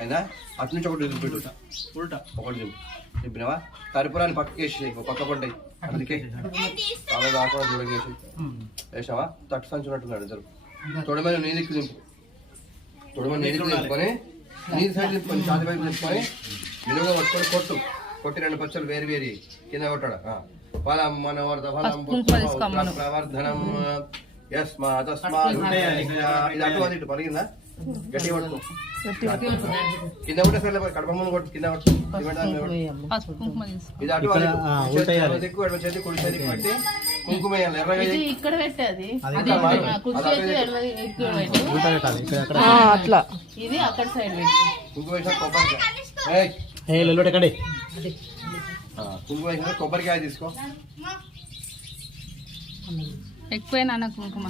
అయినా అటు నుంచి ఒకటి దింపిడు ఒకటి దింపినావా కర్పూరాన్ని పక్కకేసి పక్క పడ్డాయి అందుకే చాలా దాకా చూడకేసి వేసావా తట్టు సంచున్నట్టున్నాడు ఇద్దరు తొడమైన నీదిక్కు దింపు తొడమైన నీదిక్కు దింపుకొని నీది సైడ్ దింపుకొని చాతి వైపు దింపుకొని నిలువుగా పట్టుకొని కొట్టి 2 పచ్చలు వేరు వేరి కింద కొట్టాడు ఫలం మనవర్ధ ఫలం ప్రవర్ధనం ఇది అటు అది ఇటు పలిగిందా గట్టి పట్టుకో కింద కూడా సరే కడప ముందు కొట్టు కింద కొట్టు ఇది అటు దిక్కు ఎడమ చేతి కుడి చేతికి పెట్టి కుంకుమ వేయాలి ఎర్రగా ఇక్కడ పెట్టేది అట్లా ఇది అక్కడ సైడ్ కుంకుమ వేసిన కొబ్బరికాయ కుంకుమ వేసిన కొబ్బరికాయ తీసుకో ఎక్కువైనా కుంకుమ